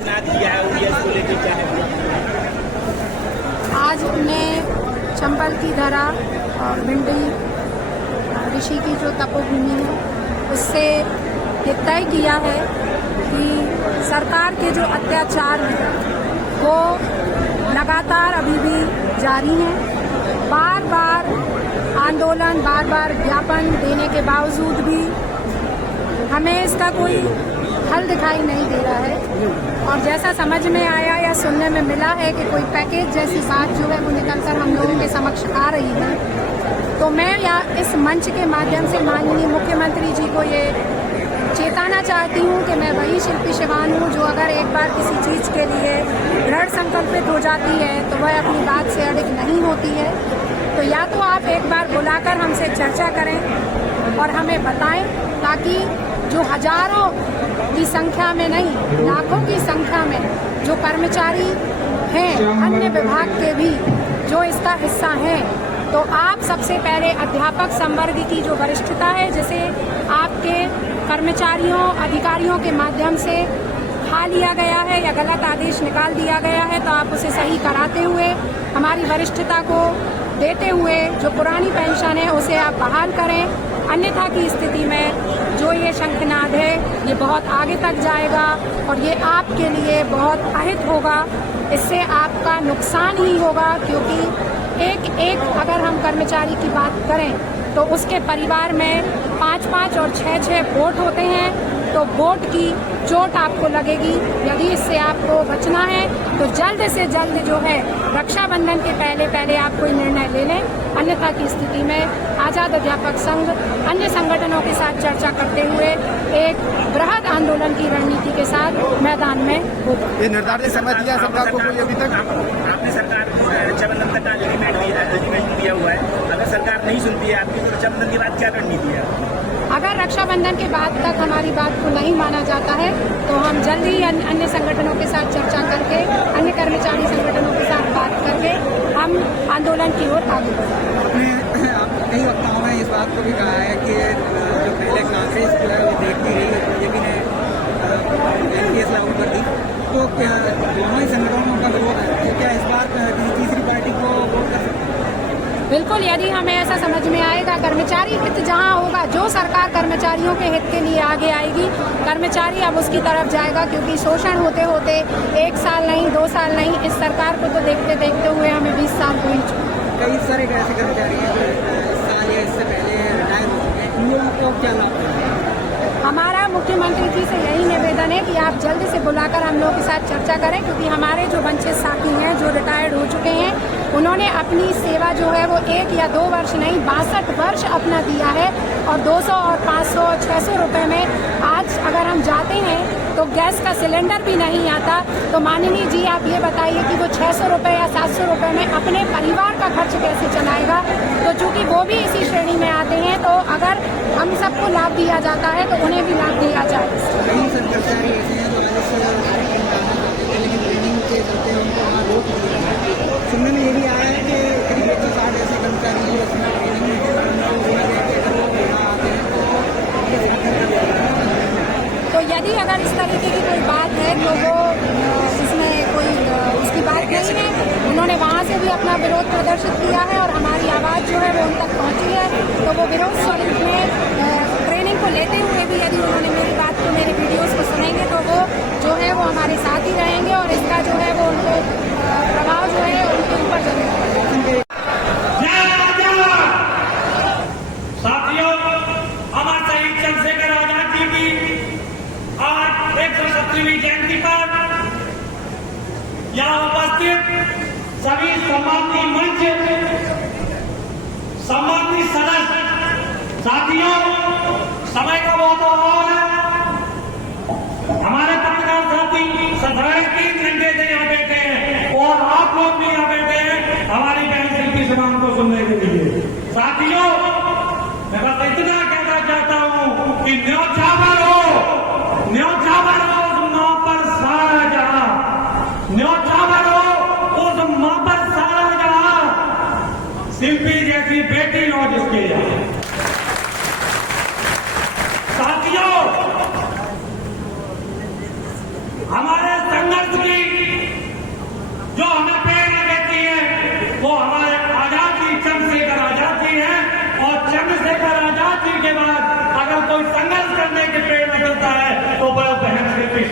आज हमने चंबल की धरा और भिंडी ऋषि की जो तपोभूमि है उससे ये तय किया है कि सरकार के जो अत्याचार हैं वो लगातार अभी भी जारी हैं। बार बार आंदोलन, बार बार ज्ञापन देने के बावजूद भी हमें इसका कोई हल दिखाई नहीं दे रहा है। और जैसा समझ में आया या सुनने में मिला है कि कोई पैकेज जैसी बात जो है वो निकलकर हम लोगों के समक्ष आ रही है, तो मैं इस मंच के माध्यम से माननीय मुख्यमंत्री जी को ये चेताना चाहती हूँ कि मैं वही शिल्पी शिवान हूँ जो अगर एक बार किसी चीज़ के लिए दृढ़ संकल्पित हो जाती है तो वह अपनी बात से अडिग नहीं होती है। तो या तो आप एक बार बुलाकर हमसे चर्चा करें और हमें बताएं, ताकि जो हजारों की संख्या में नहीं, लाखों की संख्या में जो कर्मचारी हैं अन्य विभाग के भी जो इसका हिस्सा हैं, तो आप सबसे पहले अध्यापक संवर्ग की जो वरिष्ठता है, जिसे आपके कर्मचारियों अधिकारियों के माध्यम से खा लिया गया है या गलत आदेश निकाल दिया गया है, तो आप उसे सही कराते हुए हमारी वरिष्ठता को देते हुए जो पुरानी पेंशन है उसे आप बहाल करें। अन्यथा की स्थिति में जो ये शंखनाद है ये बहुत आगे तक जाएगा और ये आपके लिए बहुत अहित होगा। इससे आपका नुकसान ही होगा, क्योंकि एक एक अगर हम कर्मचारी की बात करें तो उसके परिवार में 5-5 और 6-6 वोट होते हैं, तो वोट की चोट आपको लगेगी। यदि इससे आपको बचना है तो जल्द से जल्द जो है रक्षाबंधन के पहले आप कोई निर्णय ले लें, अन्यथा की स्थिति में आज़ाद अध्यापक संघ अन्य संगठनों के साथ चर्चा करते हुए एक बृहद आंदोलन की रणनीति के साथ मैदान में होगा। ये निर्धारित समय दिया सरकार को कोई अभी तक? आपने सरकार को रक्षाबंधन तक एलिमेंट दिया हुआ है, अगर सरकार नहीं सुनती है आपकी तो रक्षाबंधन के बाद क्या रणनीति है? अगर रक्षाबंधन के बाद तक हमारी बात को नहीं माना जाता है तो हम जल्द ही अन्य संगठनों के साथ चर्चा करके, अन्य कर्मचारी संगठनों के साथ बात करके हम आंदोलन की ओर आगे बढ़ेंगे। कई वक्ताओं ने इस बात को भी कहा है कि जो पहले कांग्रेस जो है वो देखती रही, बीजेपी ने एनपीएस लागू कर दी, तो क्या दोनों ही संगठनों का विरोध है, तो क्या इस बार किसी तीसरी पार्टी को वोट कर सकते हैं? बिल्कुल, यदि हमें ऐसा समझ में आएगा, कर्मचारी हित जहां होगा, जो सरकार कर्मचारियों के हित के लिए आगे आएगी, कर्मचारी अब उसकी तरफ जाएगा। क्योंकि शोषण होते होते 1 साल नहीं, 2 साल नहीं, इस सरकार को तो देखते देखते हुए हमें 20 साल हो ही चुके। कई सारे ऐसे कर्मचारी हैं जो इस साल या इससे पहले रिटायर हो चुके हैं, इन लोगों को क्या लाभ है? हमारा मुख्यमंत्री जी से यही निवेदन है कि आप जल्द से बुलाकर हम लोग के साथ चर्चा करें, क्योंकि हमारे जो वंचित साथी हैं जो रिटायर्ड हो चुके हैं, उन्होंने अपनी सेवा जो है वो 1 या 2 वर्ष नहीं 62 वर्ष अपना दिया है। और 200 और 500 600 रुपये में आज अगर हम जाते हैं तो गैस का सिलेंडर भी नहीं आता। तो माननीय जी आप ये बताइए कि वो 600 रुपये या 700 रुपये में अपने परिवार का खर्च कैसे चलाएगा। तो चूंकि वो भी इसी श्रेणी में आते हैं, तो अगर हम सबको लाभ दिया जाता है तो उन्हें भी लाभ दिया जाए। कई कर्मचारी ऐसे हैं जो लेकिन ट्रेनिंग के चलते उनको वहाँ रोक दिया है। सुनने में ये भी आया है कि करीब 160 ऐसे कर्मचारी जो ट्रेनिंग में तो यदि अगर इस तरीके की कोई बात है तो वो इसमें कोई उसकी बात नहीं है। उन्होंने वहाँ से भी अपना विरोध प्रदर्शित किया है और हमारी आवाज़ जो है वो उन तक पहुँची है। तो वो विरोध स्वरूप में ट्रेनिंग को लेते हुए भी यदि उन्होंने मेरी बात को, मेरे वीडियोज़ को सुनेंगे तो वो जो है वो हमारे साथ ही रहेंगे और इसका जो है वो उनको प्रभाव जो है उनके ऊपर जरूर पड़ेगा। साथियों, अमर शहीद चंद्रशेखर आजाद जी की आज 170वीं जयंती पर यहाँ उपस्थित सभी सम्मानित मंच, सम्मानित सदस्य, साथियों, समय का बहुत अभाव है। हमारे पत्रकार साथी सदैव 3 घंटे से यहाँ बैठे हैं और आप लोग भी यहाँ बैठे हैं हमारी बहन शिल्पी शिवान को सुनने के लिए। साथियों, मैं बस इतना कहना चाहता हूँ कि न्योछावर हो उस मां पर सारा जहां, न्योछावर हो उस मां पर सारा जहां, शिल्पी जैसी बेटी हो जिसके यहाँ। साथियों, हमारे संगठन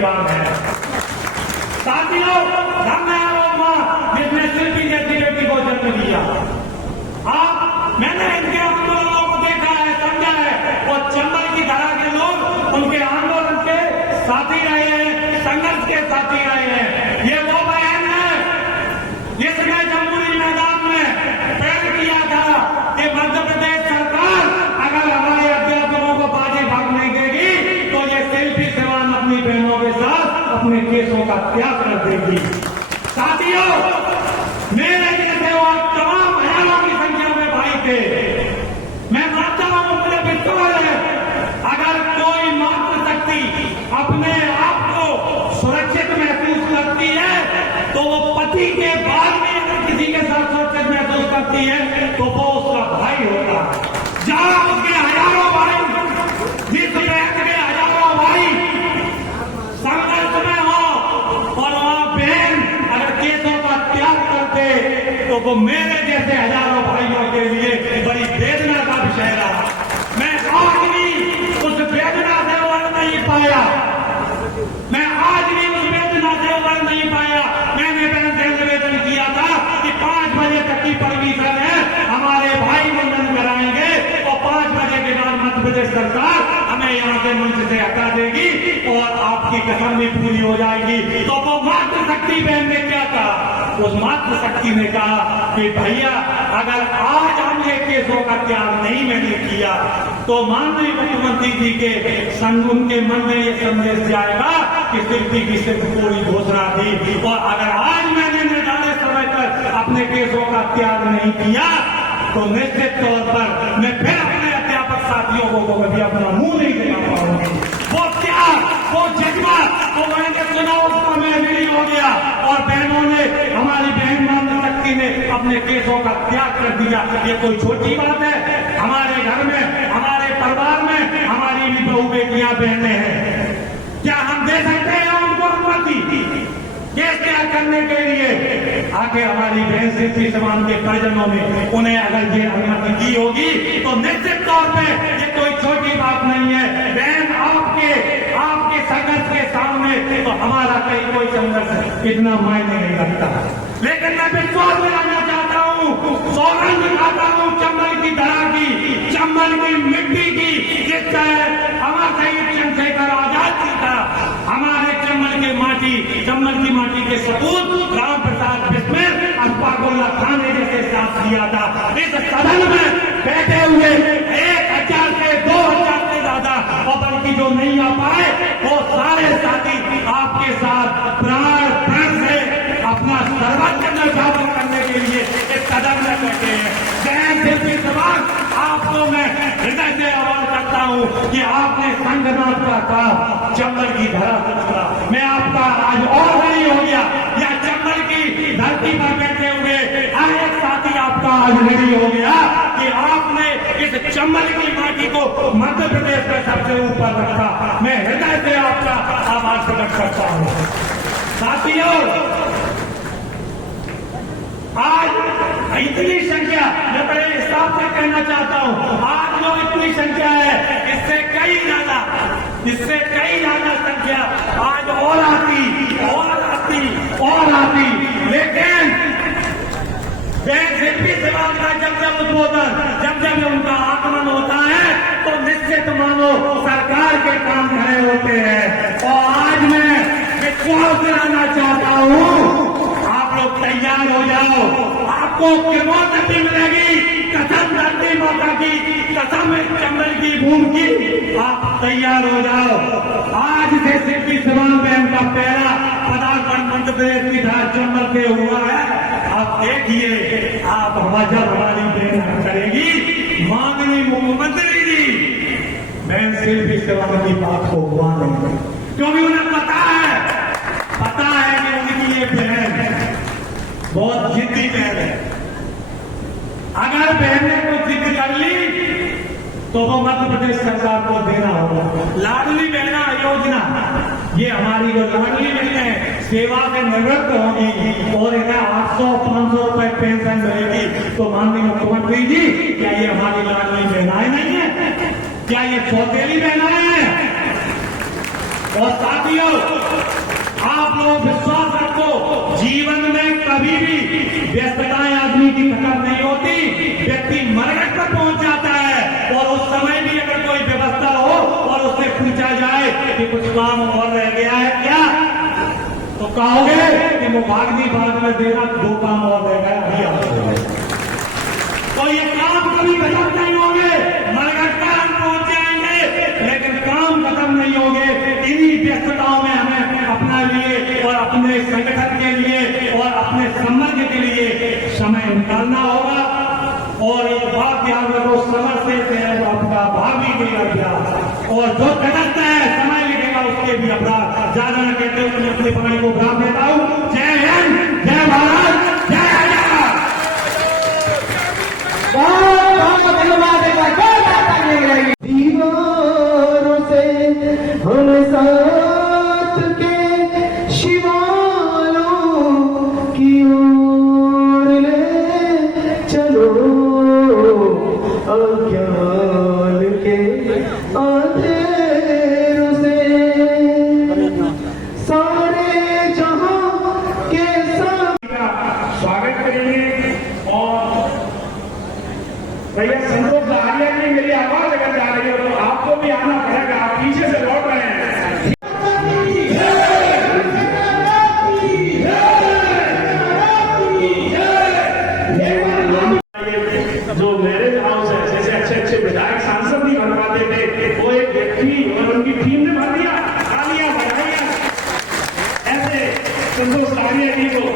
जवाब है। साथियों, धन्य है वो मां जिसने शिल्पी जैसी बेटी को जन्म दिया। मैंने इनके आंदोलनों को देखा है, समझा है, और चंबल की धरा के लोग उनके आंदोलन के साथी रहे हैं, संघर्ष के साथी रहे हैं। ये वो बयान है जिसने जमहूरी मैदान में प्रण किया था कि मध्य प्रदेश सरकार अगर हमारे अध्यापकों को बाजी भाग नहीं देगी तो ये शिल्पी सिवान अपनी बहनों के साथ अपने केसों का त्याग कर देगी। साथियों, मेरे जैसे और तमाम हजारों की संख्या में भाई थे। मैं मानता हूं, मुझे विश्वास है, अगर कोई मातृशक्ति अपने आप को सुरक्षित महसूस करती है तो वो पति के बाद भी अगर किसी के साथ सुरक्षित महसूस करती है तो वो उसका भाई होता है। जहां उसके हजारों भाई, जिस बहन के हजारों भाई संघर्ष में हो और वहां बहन अगर केसों का त्याग करते तो वो मेरे जैसे हजारों भाइयों के लिए बड़ी वेदना का विषय रहा। मैं आज भी उस वेदना से उबर नहीं पाया, मैं आज भी उस वेदना से उबर नहीं पाया। मैंने बहन से निवेदन किया था कि 5 बजे तक की परमिशन है, हमारे भाई मुंडन कराएंगे और 5 बजे के बाद मध्य प्रदेश सरकार हमें यहाँ से मंच से हटा देगी और आपकी कसम भी पूरी हो जाएगी। तो वो मातृशक्ति बहन ने क्या कहा? उस मातृशक्ति ने कहा कि भैया, अगर आज हम ये केसों का त्याग नहीं मैंने किया तो माननीय मुख्यमंत्री जी के संग उनके मन में ये संदेश जाएगा कि शिल्पी की सिर्फ पूरी घोषणा थी, और अगर आज मैंने निर्धारित समय पर अपने केसों का त्याग नहीं किया तो निश्चित तौर पर मैं फिर अपने अध्यापक साथियों को कभी अपना मुंह नहीं दिखा पाऊंगी। वो त्याग, वो जज्बा, वो मैंने सुना उसका मैं नहीं हो गया और बहनों ने, हमारी बहन मातृशक्ति ने अपने केसों का त्याग कर दिया। ये कोई छोटी बात है? हमारे घर में, हमारे परिवार में हमारी भी बहू बेटियां बहनें हैं, क्या हम दे सकते हैं उनको अनुमति केस त्याग करने के लिए? आगे हमारी बहन शिल्पी सिवान के परिजनों ने उन्हें अगर ये अनुमति दी होगी तो निश्चित तौर पे ये कोई छोटी बात नहीं है। बहन, आपके संघर्ष के सामने तो हमारा कहीं कोई संघर्ष इतना मायने नहीं रखता। लेकिन मैं विश्वास दिलाना चाहता हूँ, सौगंध खाता हूँ चंबल की धरा की, चंबल की मिट्टी की, जिसका अमर शहीद चंद्रशेखर आजाद जी का हमारे चंबल की माटी के सपूत राम प्रसाद बिस्मिल, अशफाकुल्लाह खान ने जैसे साथ दिया था। इस सदन में बैठे हुए 1000 से 2000 से ज्यादा, और बल्कि जो नहीं आ पाए वो सारे साथी आपके साथ प्राण से अपना सर्वोच्च न्यौछावर करने के लिए इस सदन में बैठे हैं। बहन शिल्पी सिवान, आपको मैं हृदय से आह्वान करता हूं कि आपने संघनाथ का काम चंबल की धरा से छोड़ा। मैं आपका आज और नहीं हो गया, या चंबल की धरती पर बैठे हुए हर एक साथी आपका आज नहीं हो गया कि आपने इस चंबल की माटी को मध्य प्रदेश में सबसे ऊपर रखा। मैं हृदय से आपका आभार प्रकट करता हूं। साथियों, आज इतनी संख्या, मैं बड़े हिसाब से कहना चाहता हूं, आज जो इतनी संख्या है इससे कई ज्यादा संख्या आज और आती, लेकिन शिल्पी सिवान का जब उद्बोधन, जब उनका आगमन होता है तो निश्चित मानो सरकार के काम खड़े होते हैं। और आज मैं विश्वास दिलाना चाहता हूं, आप लोग तैयार हो जाओ, आपको कीमत मिलेगी, कसम धरती माता की, कसम चंबल की भूमि की, आप तैयार हो जाओ। आज से शिल्पी सिवान बहन का पहला पदार्पण मध्य प्रदेश की धार चंबल से हुआ है। आप देखिए, आप हमारी बहन करेगी, माननीय मुख्यमंत्री जी बहन शिल्पी सिवान की बात को हुआ नहीं, क्योंकि उन्हें पता है कि उनकी ये बहन बहुत जिद्दी बहन है। अगर बहन ने कुछ जिद कर ली तो वो मध्य प्रदेश सरकार को देना होगा। लाडली बहना योजना, ये हमारी जो लाडली बहनें हैं सेवा से निवृत्त होगी और इन्हें 800-500 रुपए पेंशन मिलेगी। तो माननीय मुख्यमंत्री जी, क्या ये हमारी लाडली बहनाएं नहीं है? क्या ये सौतेली बहनाएं हैं? और साथियों, आप लोग विश्वास रखो, जीवन में कभी भी व्यस्तताएं आदमी की खत्म नहीं होती। व्यक्ति मरगट पर पहुंच जाता है और उस समय भी अगर कोई व्यवस्था हो और उससे पूछा जाए कि कुछ काम और रह गया है क्या, तो कहोगे कि वो भाग में देना 2 काम और रह गया अभी आपको। तो ये काम कभी खत्म नहीं होंगे, मरगट पर हम पहुंच जाएंगे, लेकिन काम खत्म नहीं होंगे। इन्हीं व्यस्तताओं में हमें अपने लिए और अपने संगठन के लिए और अपने संबंध के लिए समय निकालना होगा। और ये बात ध्यान रखो, समझते हैं वो आपका भावी के अभ्यास, और जो तटस्थ है समय लिखेगा उसके भी अपराध। ज्यादा न कहते हुए मैं अपनी पढ़ाई को विराम देता हूँ। जय हिंद, जय भारत, जय आजाद। दीवारों से हम साथ के शिवालों की ओर ले चलो, अज्ञान के अंधेरों से सारे जहां के स्वागत करेंगे। और भैया संतोष सहारिया की मेरी आवाज अगर जा रही हो तो आपको भी आना पड़ेगा, आप पीछे से लौट रहे हैं। जो मैरिज हाउस है, जैसे अच्छे विधायक सांसद नहीं बन पाते थे, वो एक व्यक्ति और उनकी टीम ने भर दिया। तालियां बजाइए ऐसे संतोष सहारिया जी को।